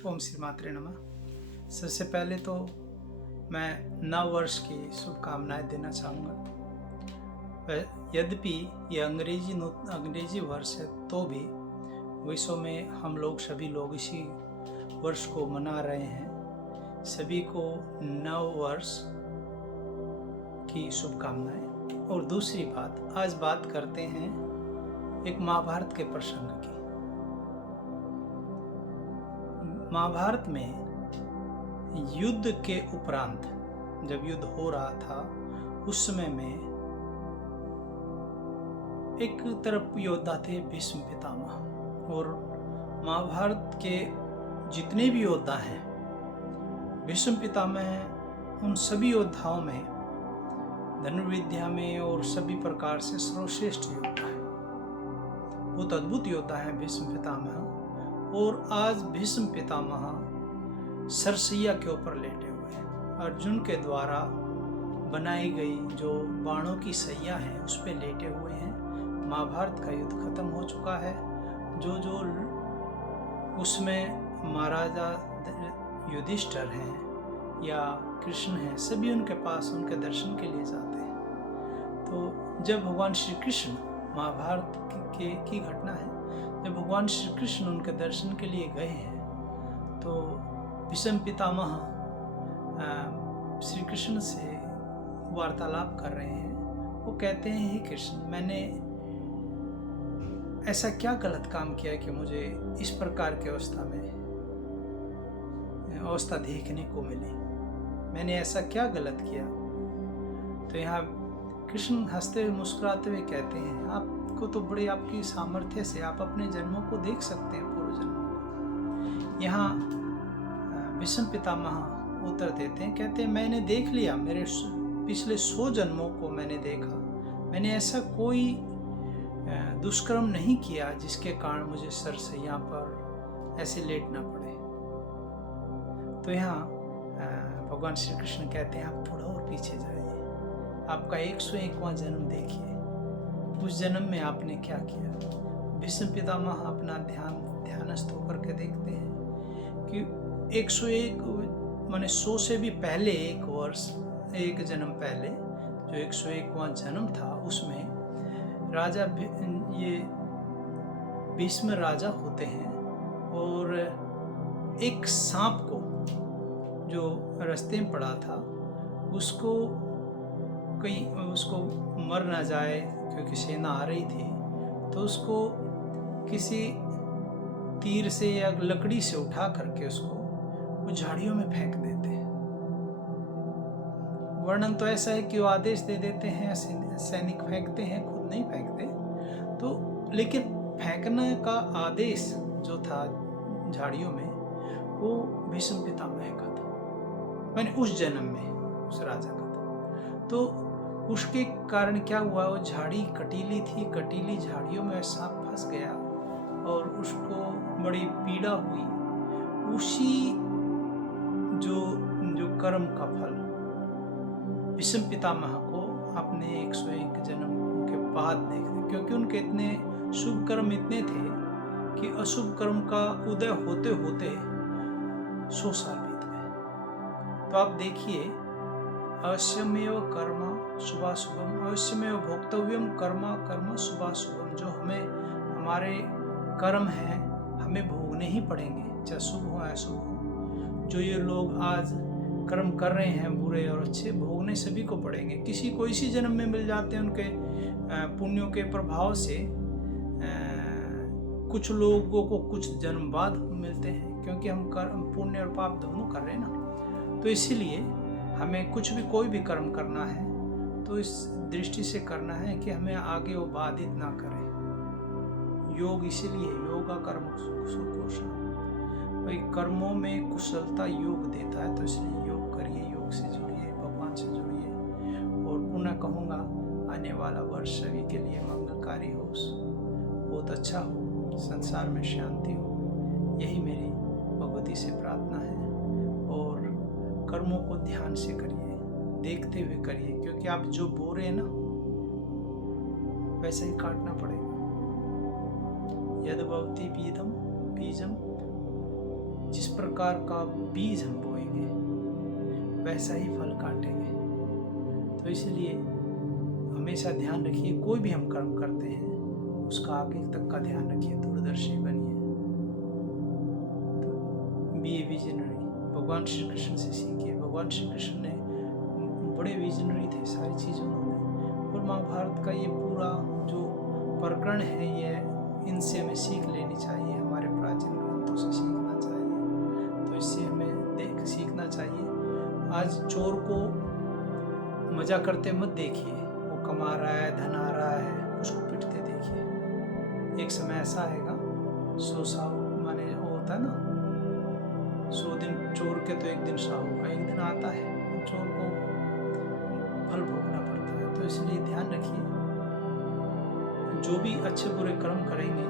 ओम श्री मात्रे नमः। सबसे पहले तो मैं नव वर्ष की शुभकामनाएं देना चाहूँगा। यद्यपि ये अंग्रेजी वर्ष है तो भी विश्व में हम लोग सभी लोग इसी वर्ष को मना रहे हैं। सभी को नव वर्ष की शुभकामनाएं। और दूसरी बात, आज बात करते हैं एक महाभारत के प्रसंग की। महाभारत में युद्ध के उपरांत जब युद्ध हो रहा था उस समय में एक तरफ योद्धा थे भीष्म पितामह, और महाभारत के जितने भी योद्धा हैं भीष्म पितामह उन सभी योद्धाओं में धनुर्विद्या में और सभी प्रकार से सर्वश्रेष्ठ योद्धा है। बहुत अद्भुत योद्धा है भीष्म पितामह। और आज भीष्म पितामह सरसैया के ऊपर लेटे हुए हैं। अर्जुन के द्वारा बनाई गई जो बाणों की सैया है उस पर लेटे हुए हैं। महाभारत का युद्ध खत्म हो चुका है। जो उसमें महाराजा युधिष्ठिर हैं या कृष्ण हैं, सभी उनके पास उनके दर्शन के लिए जाते हैं। तो जब भगवान श्री कृष्ण, महाभारत की घटना है, जब भगवान श्री कृष्ण उनके दर्शन के लिए गए हैं तो भीष्म पितामह श्री कृष्ण से वार्तालाप कर रहे हैं। वो कहते हैं, हे कृष्ण, मैंने ऐसा क्या गलत काम किया कि मुझे इस प्रकार की अवस्था देखने को मिली? मैंने ऐसा क्या गलत किया? तो यहाँ कृष्ण हंसते हुए मुस्कुराते हुए कहते हैं, आपको तो बड़ी आपकी सामर्थ्य से आप अपने जन्मों को देख सकते हैं, पूर्व जन्मों को। यहाँ भीष्म पितामह उत्तर देते हैं, कहते हैं, मैंने देख लिया, मेरे पिछले 100 जन्मों को मैंने देखा। मैंने ऐसा कोई दुष्कर्म नहीं किया जिसके कारण मुझे सरसैया पर ऐसे लेटना पड़े। तो यहाँ भगवान श्री कृष्ण कहते हैं, आप थोड़ा और पीछे जाइए, आपका 101वां जन्म देखिए, उस जन्म में आपने क्या किया। भीष्म पितामह अपना ध्यानस्थ होकर के देखते हैं कि 101 माने 100 से भी पहले एक वर्ष, एक जन्म पहले जो 101वां जन्म था उसमें राजा ये भीष्म राजा होते हैं। और एक सांप को जो रास्ते में पड़ा था उसको मर ना जाए क्योंकि सेना आ रही थी, तो उसको किसी तीर से या लकड़ी से उठा करके उसको वो झाड़ियों में फेंक देते हैं। वर्णन तो ऐसा है कि वो आदेश दे देते हैं, सैनिक फेंकते हैं, खुद नहीं फेंकते। तो लेकिन फेंकने का आदेश जो था झाड़ियों में वो भीष्म पितामह का था, मैंने उस जन्म में उस राजा का था। तो उसके कारण क्या हुआ, वो झाड़ी कटीली थी, कटीली झाड़ियों में सांप फंस गया और उसको बड़ी पीड़ा हुई। उसी जो कर्म का फल भीष्म पितामह को अपने 101 जन्म के बाद देखते, क्योंकि उनके इतने शुभ कर्म इतने थे कि अशुभ कर्म का उदय होते होते 100 साल बीत गए। तो आप देखिए, अवश्यमेव कर्म शुभाशुभम, अवश्यमेव भोक्तव्यम कर्म शुभाशुभम। जो हमें हमारे कर्म हैं हमें भोगने ही पड़ेंगे, चाहे शुभ हो या अशुभ हो। जो ये लोग आज कर्म कर रहे हैं बुरे और अच्छे, भोगने सभी को पड़ेंगे। किसी को इसी जन्म में मिल जाते हैं उनके पुण्यों के प्रभाव से, कुछ लोगों को कुछ जन्म बाद मिलते हैं, क्योंकि हम कर्म पुण्य और पाप दोनों कर रहे हैं ना। तो इसीलिए हमें कुछ भी कोई भी कर्म करना है तो इस दृष्टि से करना है कि हमें आगे वो बाधित ना करे। योग इसीलिए योगा कर्म कुशल, भाई कर्मों में कुशलता योग देता है। तो इसलिए योग करिए, योग से जुड़िए, भगवान से जुड़िए। और पुनः कहूँगा, आने वाला वर्ष सभी के लिए मंगलकारी हो, बहुत अच्छा हो, संसार में शांति हो, यही मेरी भगवती से प्रार्थना है। और कर्मों को ध्यान से करिए, देखते हुए करिए, क्योंकि आप जो बो रहे हैं ना वैसा ही काटना पड़ेगा। यद भवति बीजम जिस प्रकार का बीज हम बोएंगे वैसा ही फल काटेंगे। तो इसलिए हमेशा ध्यान रखिए, कोई भी हम कर्म करते हैं उसका आगे तक का ध्यान रखिए, दूरदर्शी बनिए। तो बी ए विजनरी, भगवान श्री कृष्ण से सीखिए। भगवान श्री कृष्ण ने बड़े विजनरी थे, सारी चीज़ों में। और महाभारत का ये पूरा जो प्रकरण है ये इनसे हमें सीख लेनी चाहिए, हमारे प्राचीन ग्रंथों से सीखना चाहिए। तो इससे हमें देख सीखना चाहिए। आज चोर को मजा करते मत देखिए, वो कमा रहा है, धन आ रहा है, उसको पिटते देखिए। एक समय ऐसा आएगा, 100 साहू माने वो होता है ना, 100 दिन चोर के तो एक दिन साहू का, एक दिन आता है, चोर को फल भोगना पड़ता है। तो इसलिए ध्यान रखिए, जो भी अच्छे बुरे कर्म करेंगे